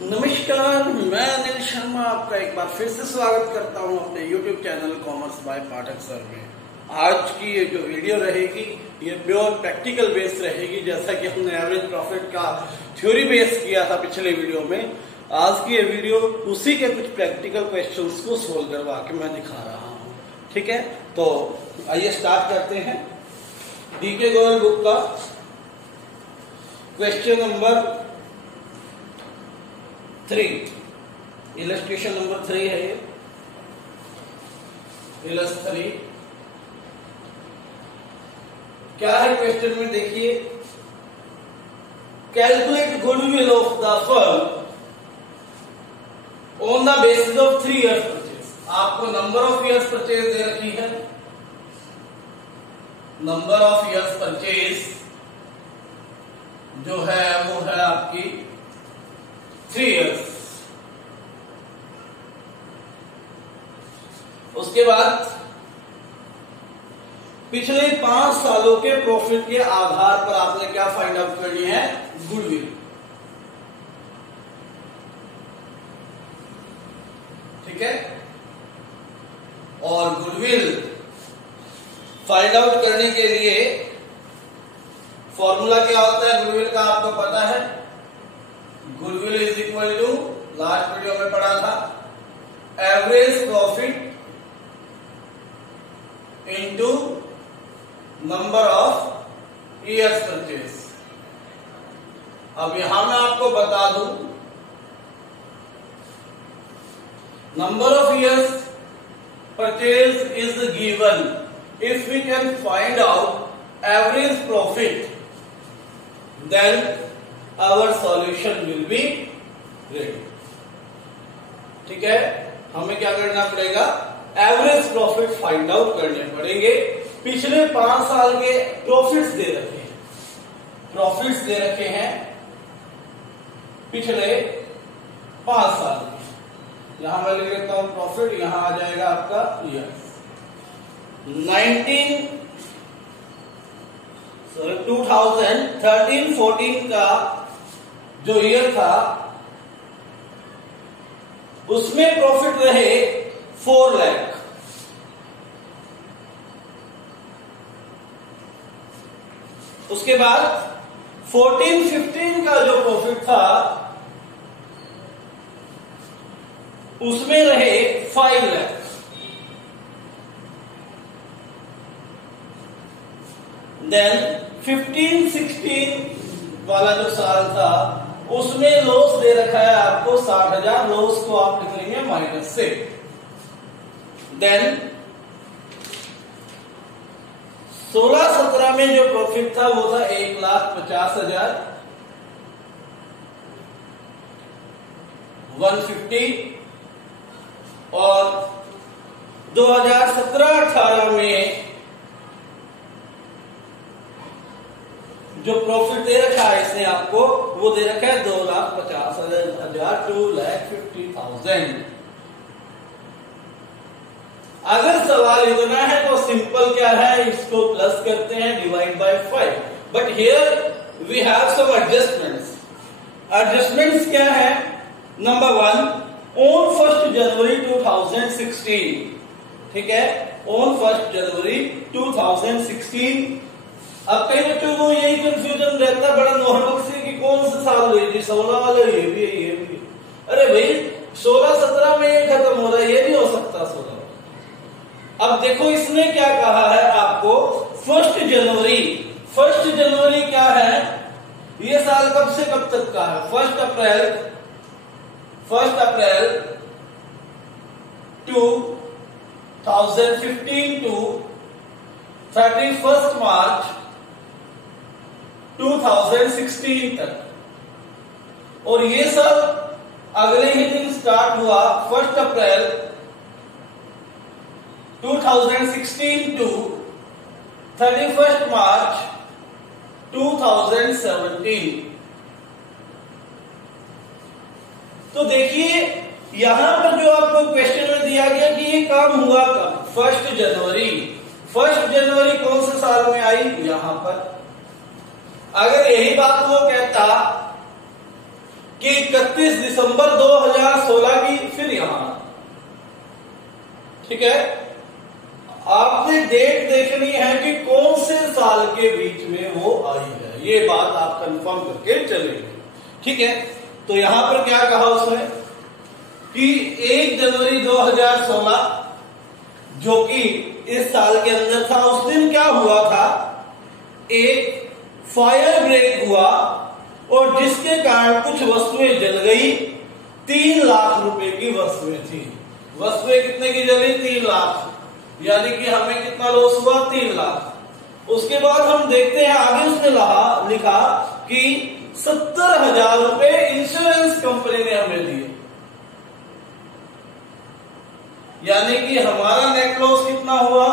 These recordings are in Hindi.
नमस्कार, मैं अनिल शर्मा आपका एक बार फिर से स्वागत करता हूं अपने YouTube channel commerce by Pathak sir में। आज की ये जो वीडियो रहेगी ये प्योर प्रैक्टिकल बेस रहेगी। जैसा कि हमने एवरेज प्रॉफिट का थ्योरी बेस किया था पिछले वीडियो में, आज की ये वीडियो उसी के कुछ प्रैक्टिकल क्वेश्चंस को सोल्व करवा के मैं दिखा रहा हूँ। ठीक है, तो आइए स्टार्ट करते हैं। डीके गोयल बुक का क्वेश्चन नंबर 3, इलस्ट्रेशन नंबर 3 है ये। इलस्ट 3 क्या है क्वेश्चन में, देखिए। Calculate goodwill of the firm on the basis of 3 years purchase. आपको नंबर ऑफ ईयर्स परचेज दे रखी है। नंबर ऑफ ईयर्स परचेज जो है वो है आपकी 3 years। उसके बाद पिछले 5 सालों के प्रॉफिट के आधार पर आपने क्या फाइंड आउट करनी है, गुडविल। ठीक है, और गुडविल फाइंड आउट करने के लिए फॉर्मूला क्या होता है गुडविल का, आपको पता है। Goodwill is equal to, last video में पढ़ा था, average profit into number of years purchase. अब यहां मैं आपको बता दूं, number of years purchase is given if we can find out average profit, then our solution will be ready. ठीक है, हमें क्या करना पड़ेगा, एवरेज प्रॉफिट फाइंड आउट करने पड़ेंगे। पिछले 5 साल के प्रॉफिट्स दे रखे हैं, प्रॉफिट्स दे रखे हैं पिछले 5 साल के। यहां मैं लिख लेता हूं प्रॉफिट, यहां आ जाएगा आपका ईयर। 2013-14 का जो ईयर था उसमें प्रॉफिट रहे 4 लाख। उसके बाद 14-15 का जो प्रॉफिट था उसमें रहे 5 लाख। देन 15-16 वाला जो साल था उसमें लॉस दे रखा है आपको 60,000। लॉस को आप लिख लेंगे माइनस से। देन 16-17 में जो प्रॉफिट था वो था 1,50,000 150। और 2017-18 में जो प्रॉफिट दे रखा है इसने आपको, वो दे रखा है 2,50,000 2,50,000। अगर सवाल इतना है तो सिंपल क्या है, इसको प्लस करते हैं, divide by 5। But here we have some adjustments. Adjustments क्या है, नंबर 1, ऑन 1 जनवरी 2016। ठीक है, ऑन 1 जनवरी 2016। अब कई बच्चों को यही कंफ्यूजन रहता है बड़ा नॉर्मल से कि कौन सा साल हुई जी, 16 वाला ये भी है, ये भी। अरे भाई 16-17 में ये खत्म हो रहा है, ये भी हो सकता 16। अब देखो इसने क्या कहा है आपको, 1 जनवरी। 1 जनवरी क्या है, ये साल कब से कब तक का है, 1 अप्रैल 2015 टू 31 मार्च 2016 तक। और ये सब अगले ही दिन स्टार्ट हुआ 1 अप्रैल 2016 टू 31 मार्च 2017। तो देखिए यहां पर जो आपको क्वेश्चन में दिया गया कि ये काम हुआ कब, 1 जनवरी। 1 जनवरी कौन से साल में आई, यहां पर। अगर यही बात वो कहता कि 31 दिसंबर 2016 की, फिर यहां, ठीक है, आपने डेट देखनी है कि कौन से साल के बीच में वो आई है, ये बात आप कंफर्म करके चलेंगे, ठीक है। तो यहां पर क्या कहा उसने कि 1 जनवरी 2016 जो कि इस साल के अंदर था, उस दिन क्या हुआ था, एक फायर ब्रेक हुआ और जिसके कारण कुछ वस्तुएं जल गई। 3 लाख रुपए की वस्तुएं थी। वस्तुएं कितने की जली? 3 लाख, यानी कि हमें कितना लॉस हुआ? 3 लाख। उसके बाद हम देखते हैं आगे उसने लिखा कि 70,000 रुपए इंश्योरेंस कंपनी ने हमें दिए, यानी कि हमारा नेट लॉस कितना हुआ?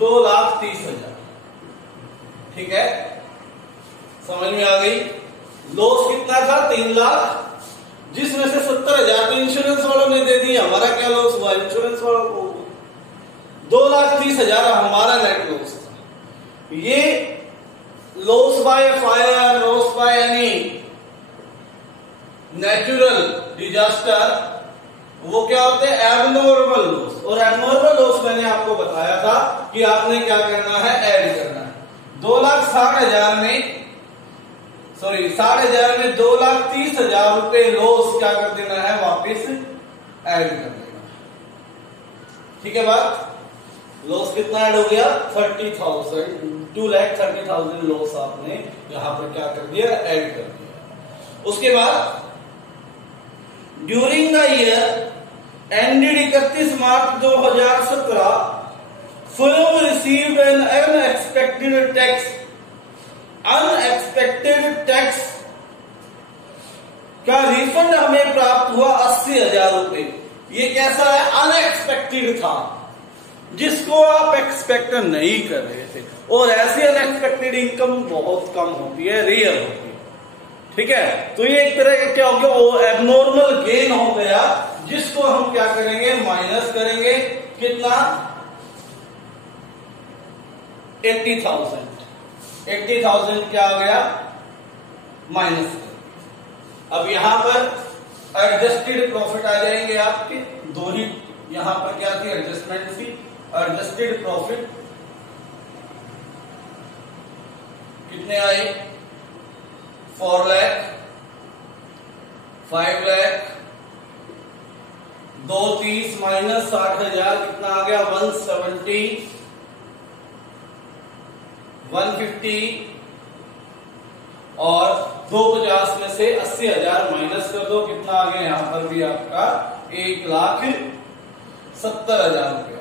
2,30,000, ठीक है, समझ में आ गई। लॉस कितना था? 3 लाख, जिसमें से 70,000 तो इंश्योरेंस वालों ने दे दी। हमारा क्या लॉस हुआ? इंश्योरेंस वालों को 2,30,000 हमारा नेट लॉस था। ये loss by fire, loss by any natural disaster, वो क्या होते हैं? Abnormal loss. और एबनॉर्मल लॉस मैंने आपको बताया था कि आपने क्या करना है? ऐड करना है। 2,60,000 में 60,000 में 2,30,000 रुपए लॉस क्या कर देना है? वापिस ऐड कर देना, ठीक है बात। लॉस कितना ऐड हो गया? 30,000, 2,30,000 लॉस आपने यहां पर क्या कर दिया? ऐड कर दिया। उसके बाद during the year ended 31 March 2017 firm received an unexpected tax का रिफंड हमें प्राप्त हुआ 80,000 रुपए। ये कैसा है? अनएक्सपेक्टेड था, जिसको आप एक्सपेक्ट नहीं कर रहे थे। और ऐसी अनएक्सपेक्टेड इनकम बहुत कम होती है, रेयर होती है, ठीक है। तो ये एक तरह का क्या हो गया? वो एबनॉर्मल गेन हो गया, जिसको हम क्या करेंगे? माइनस करेंगे। कितना? 80,000। 80,000 क्या हो गया? माइनस। अब यहां पर एडजस्टेड प्रॉफिट आ जाएंगे आपके दो ही। यहां पर क्या थी? एडजस्टमेंट थी। एडजस्टेड प्रॉफिट कितने आए? 4 लाख, 5 लाख, 2,30 माइनस 60,000 कितना आ गया? 170, 150 और 250 में से 80,000 माइनस कर दो, कितना आ गया? यहां पर भी आपका 1,70,000 रुपया,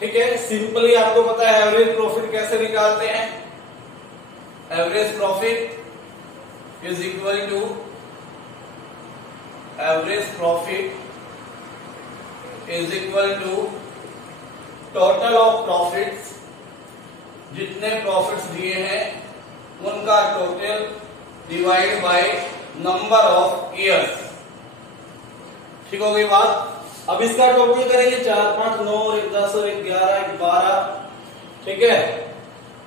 ठीक है। सिंपली आपको पता है एवरेज प्रॉफिट कैसे निकालते हैं? Average profit is equal to total of profits, जितने प्रॉफिट्स दिए हैं उनका total divide by number of years, ठीक हो गई बात। अब इसका टोटल करेंगे 4, 5, 9 और 10 और 11, 12, ठीक है,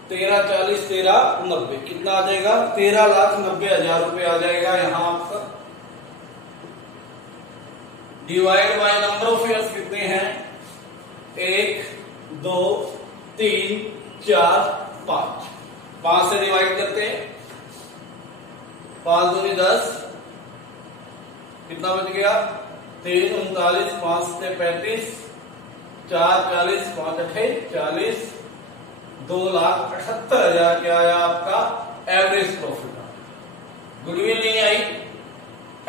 13, 40, 13, 90 कितना आ जाएगा? 13,90,000 रुपए आ जाएगा यहां आपका। Divide by number of years कितने हैं? 1, 2, 3, 4, 5। 5 से डिवाइड करते हैं, 5 दूनी 10, कितना बच गया? 3, 39, 5 से 35, 4, 40, 5 8 40, 2,78,000 क्या आया आपका? एवरेज प्रॉफिट आया। गुडविल नहीं आई,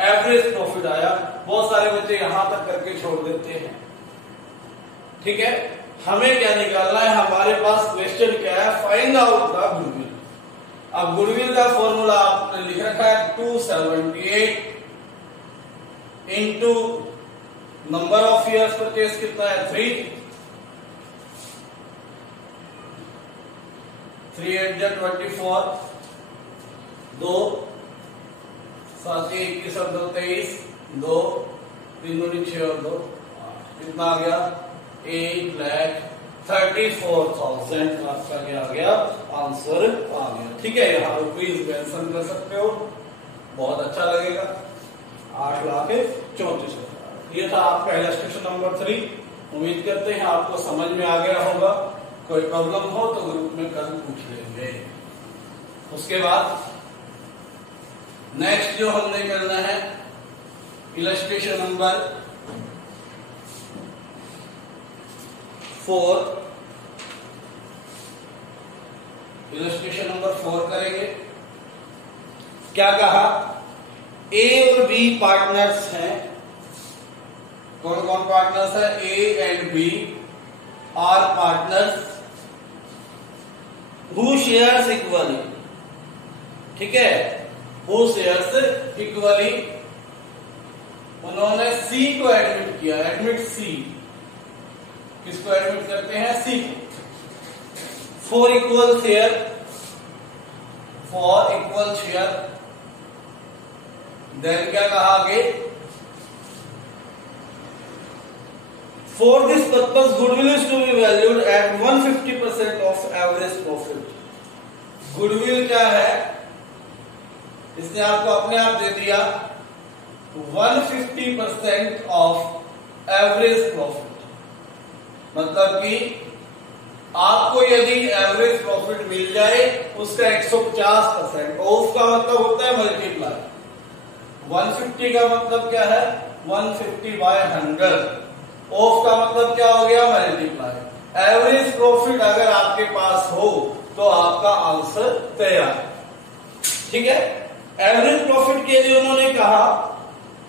एवरेज प्रॉफिट आया। बहुत सारे बच्चे यहां तक करके छोड़ देते हैं, ठीक है। हमें क्या निकालना है? हमारे पास क्वेश्चन क्या है? Find out the goodwill. अब गुडविल का फॉर्मूला आपने लिख रखा है 278 into number of years purchase कितना है? 3, 3 8 जा 24, 2 7 21 और 2 23, 2 3 दूनी 6 और 2 8, कितना आ गया? 1,00,000 34,000 आपका क्या आ गया, आंसर आ गया। ठीक है, यहाँ रुपीज मेंशन कर सकते हो, बहुत अच्छा लगेगा। 8,34,000 ये था आपका इलस्ट्रेशन नंबर 3। उम्मीद करते हैं आपको समझ में आ गया होगा। कोई प्रॉब्लम हो तो ग्रुप में कल पूछ लेंगे। उसके बाद नेक्स्ट जो हमने करना है इलस्ट्रेशन नंबर 4। इलस्ट्रेशन नंबर 4 करेंगे। क्या कहा, ए और बी पार्टनर्स हैं। कौन कौन पार्टनर्स है, A and B are partners who shares equally. ठीक है, हु शेयर्स इक्वली। उन्होंने सी को एडमिट किया, एडमिट सी। किसको एडमिट करते हैं, सी को। For equal share, for equal share. Then क्या कहा आगे, for this purpose goodwill is to be valued at 150% of average profit. Goodwill क्या है, इसने आपको अपने आप दे दिया 150% ऑफ एवरेज प्रॉफिट। मतलब कि आपको यदि एवरेज प्रॉफिट मिल जाए उसका 150%, और उसका मतलब होता है मल्टीप्लाई। 150 का मतलब क्या है, 150/100। ऑफ का मतलब क्या हो गया, मल्टीप्लाई। एवरेज प्रॉफिट अगर आपके पास हो तो आपका आंसर तैयार। ठीक है, एवरेज प्रॉफिट के लिए उन्होंने कहा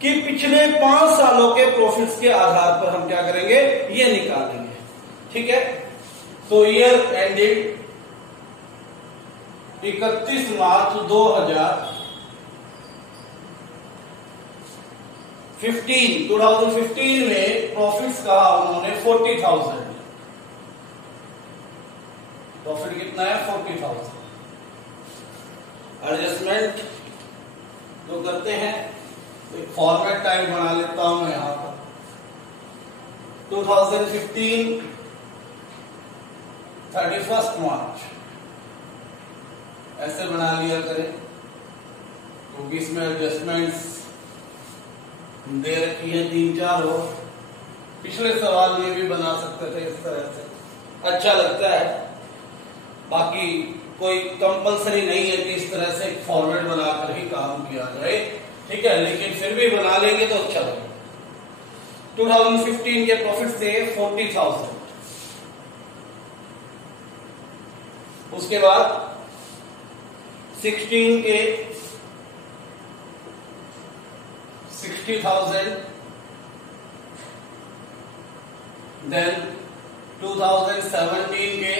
कि पिछले 5 सालों के प्रॉफिट्स के आधार पर हम क्या करेंगे, ये निकालेंगे। ठीक है, तो ईयर एंडेड 31 मार्च 2015 में प्रॉफिट्स कहा उन्होंने 40,000। प्रॉफिट कितना है, 40,000। एडजस्टमेंट जो करते हैं, एक फॉर्मेट टाइप बना लेता हूं मैं यहां पर। 2015 31 मार्च ऐसे बना लिया करें, क्योंकि इसमें एडजस्टमेंट्स दे रखी है 3-4 हो। पिछले सवाल में भी बना सकते थे इस तरह से, अच्छा लगता है। बाकी कोई कंपलसरी नहीं है कि इस तरह से एक फॉर्मेट बनाकर ही काम किया जाए। ठीक है, लेकिन फिर भी बना लेंगे तो अच्छा लगेगा। 2015 के प्रॉफिट थे 40,000। उसके बाद 16 के 60,000। देन 2017 के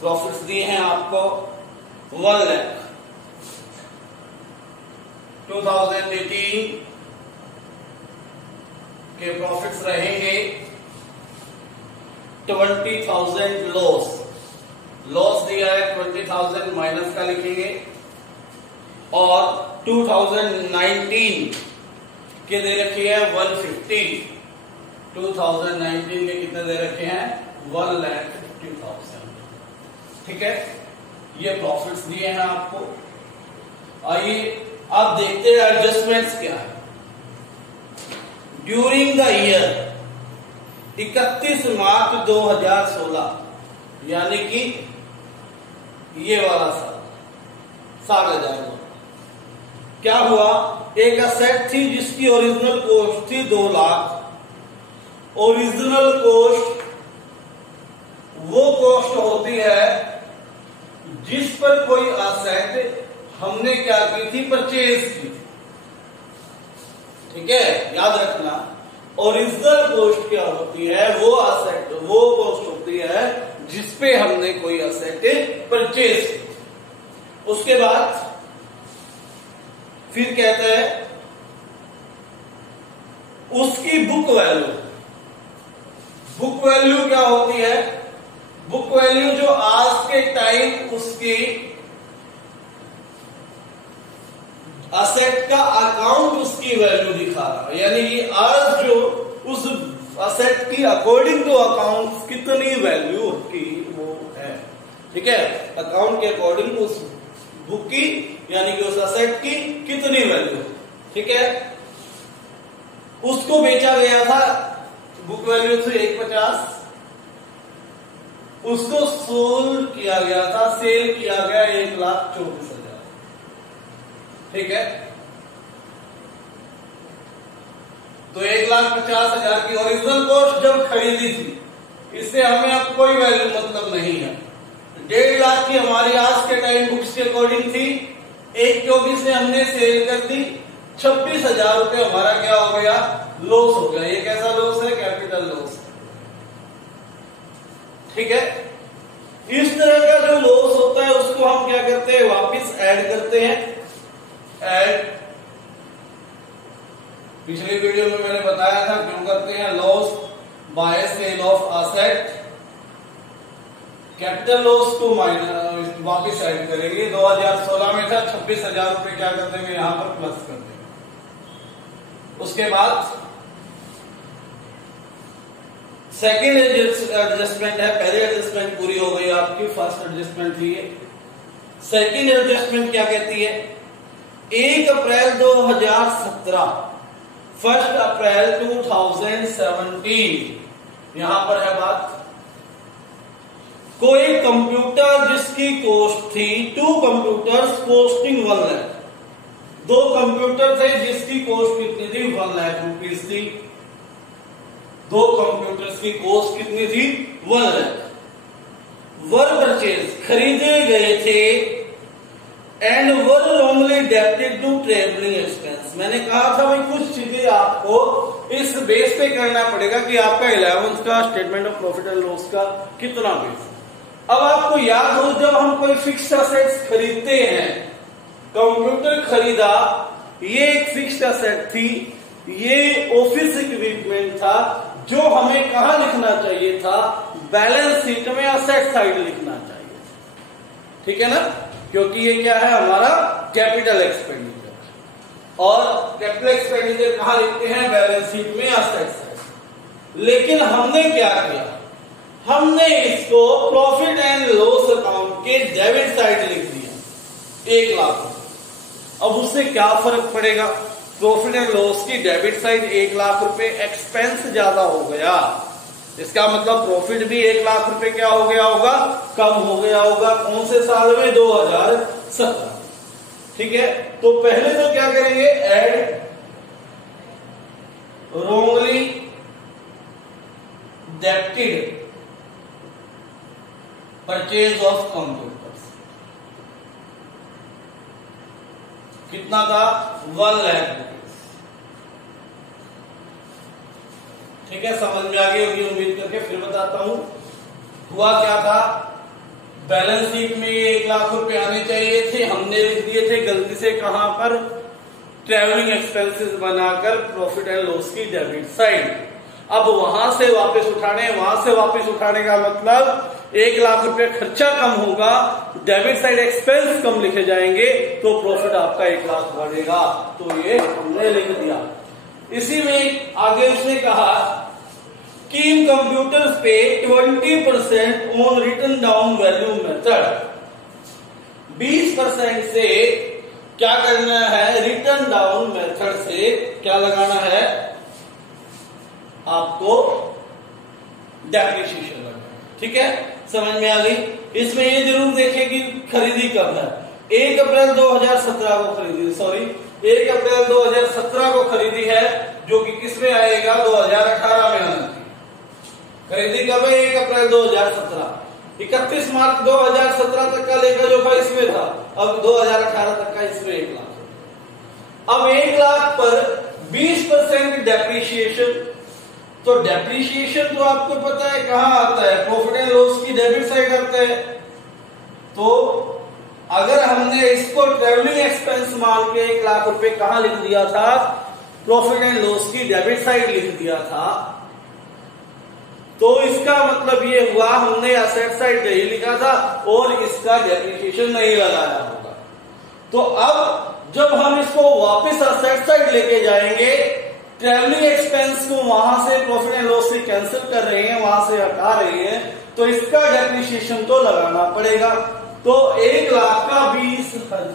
प्रॉफिट्स दिए हैं आपको 1 लाख। 2018 के प्रॉफिट्स रहेंगे 20,000 लॉस। लॉस दिया है 20,000, माइनस का लिखेंगे। और 2019 के दे रखे हैं 150। 2019 के कितने दे रखे हैं, 1,50,000। ठीक है, ये प्रॉफिट्स दिए हैं आपको। आइए अब देखते हैं एडजस्टमेंट्स क्या है। ड्यूरिंग द ईयर 31 मार्च 2016, यानी कि ये वाला साल 60,000। क्या हुआ, एक असेट थी जिसकी ओरिजिनल कॉस्ट थी 2 लाख। ओरिजिनल कॉस्ट वो कॉस्ट होती है जिस पर कोई असेट हमने क्या की थी, परचेज की थी। ठीक है, याद रखना। ओरिजिनल कॉस्ट क्या होती है, वो असेट, वो कॉस्ट होती है जिसपे हमने कोई असेट परचेज की। उसके बाद फिर कहता है उसकी बुक वैल्यू। बुक वैल्यू क्या होती है, बुक वैल्यू जो आज के टाइम उसकी असेट का अकाउंट उसकी वैल्यू दिखा रहा है, यानी कि आज जो उस असेट की अकॉर्डिंग टू अकाउंट कितनी वैल्यू की वो है, ठीक है, अकाउंट के अकॉर्डिंग उस बुक की यानी कि उस असेट की कितनी वैल्यू, ठीक है। उसको बेचा गया था, बुक वैल्यू थी 150, उसको सोल्ड किया गया था, सेल किया गया 1,24,000, ठीक है। तो 1,50,000 की ओरिजिनल कॉस्ट जब खरीदी थी, इससे हमें अब कोई वैल्यू मतलब नहीं है। 1.5 लाख की हमारी आज के टाइम बुक्स के अकॉर्डिंग थी, 1,24,000 से हमने सेल कर दी, 26,000 रुपये हमारा क्या हो गया, लॉस हो गया। ये कैसा लॉस है, कैपिटल लॉस, ठीक है। इस तरह का जो लॉस होता है उसको हम क्या करते हैं, वापस ऐड करते हैं, ऐड। पिछले वीडियो में मैंने बताया था क्यों करते हैं, loss by sale of asset, capital loss को माइनस वापिस ऐड करेंगे। 2016 में था, 26,000 रुपये क्या कर देंगे, यहां पर प्लस कर देंगे। उसके बाद सेकेंड एडजस्टमेंट है, पहले एडजस्टमेंट पूरी हो गई आपकी, फर्स्ट एडजस्टमेंट थी ये। सेकेंड एडजस्टमेंट क्या कहती है, 1 अप्रैल 2017, 1 अप्रैल 2017, यहां पर है बात, कोई कंप्यूटर जिसकी कॉस्ट थी 2 कंप्यूटर्स कॉस्टिंग 1 लाख, 2 कंप्यूटर थे जिसकी कॉस्ट कितनी थी, 1 लाख रुपीज थी। 2 कंप्यूटर्स की कॉस्ट कितनी थी, 1 लाख। वर परचेज खरीदे गए थे and were wrongly debited to travelling expense. मैंने कहा था भाई कुछ चीजें आपको इस बेस पे करना पड़ेगा कि आपका 11th का statement of profit and loss का कितना बेस। अब आपको याद हो, जब हम कोई फिक्स्ड असेट्स खरीदते हैं, कंप्यूटर खरीदा, ये एक फिक्स्ड असेट थी, ये ऑफिस इक्विपमेंट था, जो हमें कहां लिखना चाहिए था, बैलेंस शीट में असेट साइड लिखना चाहिए, ठीक है ना, क्योंकि ये क्या है हमारा कैपिटल एक्सपेंडिचर, और कैपिटल एक्सपेंडिचर कहां लिखते हैं, बैलेंस शीट में असेट साइड। लेकिन हमने क्या किया, हमने इसको प्रॉफिट एंड लॉस अकाउंट के डेबिट साइड लिख दिया 1 लाख। अब उससे क्या फर्क पड़ेगा, प्रॉफिट एंड लॉस की डेबिट साइड 1 लाख रुपए, एक्सपेंस ज्यादा हो गया, इसका मतलब प्रॉफिट भी 1 लाख रुपए क्या हो गया होगा, कम हो गया होगा। कौन से साल में, 2017, ठीक है। तो पहले तो क्या करेंगे, add wrongly debited purchase of computers, कितना था, 1 लाख रुपीज, ठीक है। समझ में आ गई होगी उम्मीद करके, फिर बताता हूं हुआ क्या था। बैलेंस शीट में 1 लाख रुपए आने चाहिए थे, हमने लिख दिए थे गलती से कहां पर, ट्रेवलिंग एक्सपेंसेस बनाकर प्रॉफिट एंड लॉस की डेबिट साइड। अब वहां से वापस उठाने, वहां से वापस उठाने का मतलब 1 लाख रुपए खर्चा कम होगा, डेबिट साइड एक्सपेंस कम लिखे जाएंगे, तो प्रॉफिट आपका 1 लाख बढ़ेगा। तो ये हमने लिख दिया। इसी में आगे उसने कहा कि इन कंप्यूटर्स पे 20% on written down value method, 20% से क्या करना है, रिटन डाउन मेथड से क्या लगाना है आपको, डेप्रिसिएशन लगाना, ठीक है। समझ में आ गई। इसमें ये जरूर देखें कि खरीदी कब है, 1 अप्रैल 2017 को खरीदी, सॉरी 1 अप्रैल 2017 को खरीदी है, जो कि किसमें आएगा, 2018 में आना चाहिए। खरीदी कब है, 1 अप्रैल 2017, 31 मार्च 2017 तक का लेखा जोखा इसमें था, अब 2018 तक का इसमें 1 लाख। अब 1 लाख पर 20% डेप्रिसिएशन, तो डेप्रिसिएशन तो आपको पता है कहां आता है, प्रॉफिट एंड लॉस की डेबिट साइड आता है। तो अगर हमने इसको ट्रेवलिंग एक्सपेंस मान के 1 लाख रुपए कहां लिख दिया था, प्रॉफिट एंड लॉस की डेबिट साइड लिख दिया था, तो इसका मतलब ये हुआ हमने असेट साइड नहीं लिखा था और इसका डेप्रिसिएशन नहीं लगाया होगा। तो अब जब हम इसको वापस असेट साइड लेके जाएंगे ट्रेवलिंग एक्सपेंस को वहां से प्रॉफिट एंड लॉस से कैंसिल कर रहे हैं, वहां से हटा रहे हैं, तो इसका डेप्रिसिएशन तो लगाना पड़ेगा। तो 1 लाख का 20%,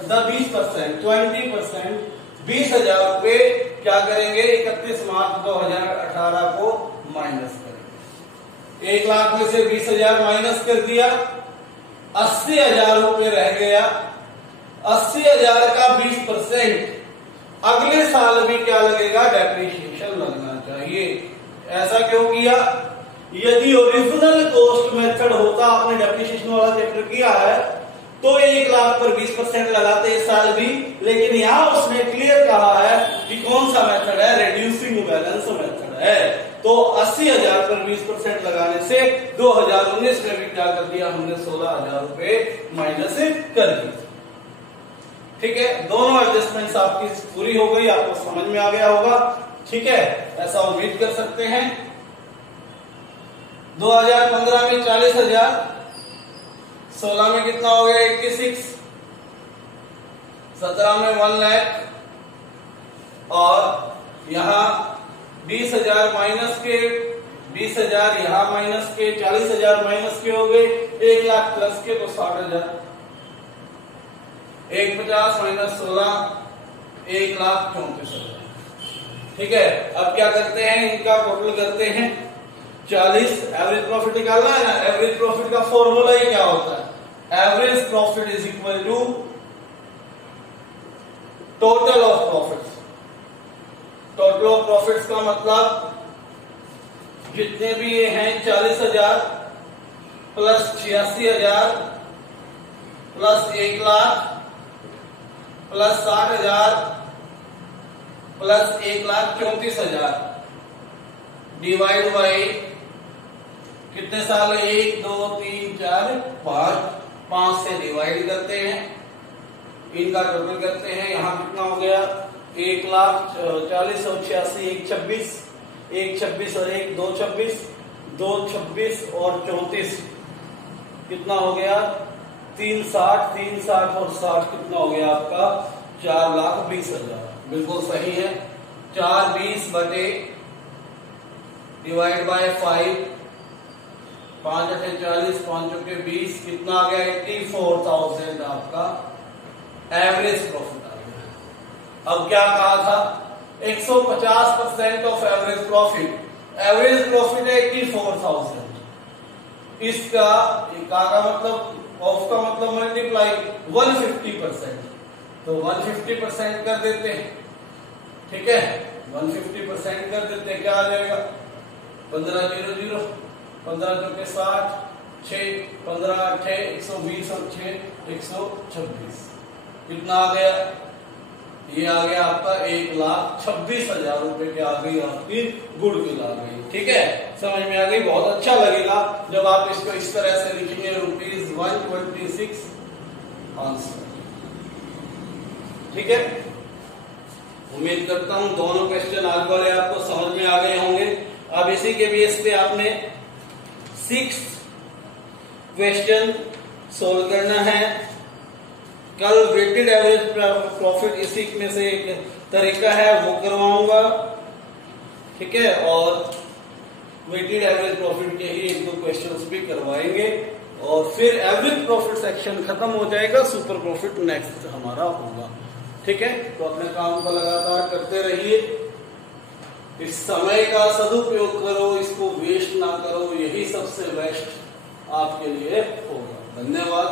20,000 रुपए क्या करेंगे, 31 मार्च 2018 को माइनस करेंगे। 1 लाख में से 20,000 माइनस कर दिया, 80,000 रुपए रह गया। 80,000 का 20% अगले साल भी क्या लगेगा, डेप्रिसिएशन लगना चाहिए। ऐसा क्यों किया, यदि ओरिजिनल कॉस्ट मेथड होता, आपने डेप्रिसिएशन वाला चैप्टर किया है, तो 1 लाख पर 20% लगाते इस साल भी, लेकिन यहां उसने क्लियर कहा है कि कौन सा मेथड है, रिड्यूसिंग बैलेंस मेथड है। तो 80,000 पर 20% लगाने से 2019 में भी क्या कर दिया हमने, 16,000 रुपए माइनस कर दिया। ठीक है, दोनों एडजस्टमेंट्स आपकी पूरी हो गई, आपको समझ में आ गया होगा। ठीक है, ऐसा उम्मीद कर सकते हैं। 2015 में 40,000, 16 में कितना हो गया 86, 17 में 1 लाख, और यहां 20,000 माइनस के, 20,000 यहां माइनस के, 40,000 माइनस के हो गए, 1 लाख प्लस के तो 60,000, 150 माइनस 16, 1,34,000। ठीक है, अब क्या करते हैं, इनका टोटल करते हैं 40। एवरेज प्रॉफिट निकालना है ना, एवरेज प्रॉफिट का फॉर्मूला ही क्या होता है, average profit is equal to total of profits. Total of profits का मतलब जितने भी ये हैं 40,000 plus 86,000 plus 1 lakh plus 60,000 plus 1,34,000 divide by कितने साल, 1 2 3 4 5 से डिवाइड करते हैं, इनका टोटल करते हैं। यहां कितना हो गया, 1,40,000 और 86, 1,26, 1,26 और 1 2,26, 2,26 और 34 कितना हो गया, 3,60, 3,60 और 60 कितना हो गया आपका, 4,20,000। बिल्कुल सही है। 4,20 बटे डिवाइड बाय 5, 5 8 40, 5 8 20 कितना आ गया, 84,000 आपका एवरेज प्रॉफिट आ गया। अब क्या कहा था, 150% of average profit, average profit है 84,000। इसका का मतलब, ऑफ का मतलब मल्टीप्लाई 150%, तो 150% कर देते हैं। ठीक है, 150% कर देते हैं, क्या आ जाएगा, 15,000, 15 चौके 60, 6 15 8 120 और 6 126 कितना आ गया, ये आ गया आपका 1,26,000 रुपए की आ गई आपकी गुडविल आ गई। ठीक है, समझ में आ गई, बहुत अच्छा लगेगा जब आप इसको इस तरह से लिखेंगे, ₹126 आंसर। ठीक है, उम्मीद करता हूं दोनों क्वेश्चन आज वाले आपको समझ में आ गए होंगे। अब इसी के बेस पे आपने 6th क्वेश्चन सोल्व करना है। कल वेटेड एवरेज प्रॉफिट इसी में से एक तरीका है वो करवाऊंगा। ठीक है, और वेटेड एवरेज प्रॉफिट के ही 1-2 क्वेश्चंस भी करवाएंगे और फिर एवरेज प्रॉफिट सेक्शन खत्म हो जाएगा, सुपर प्रॉफिट नेक्स्ट हमारा होगा। ठीक है, तो अपने काम को लगातार करते रहिए, इस समय का सदुपयोग करो, इसको वेस्ट ना करो, यही सबसे बेस्ट आपके लिए होगा। धन्यवाद।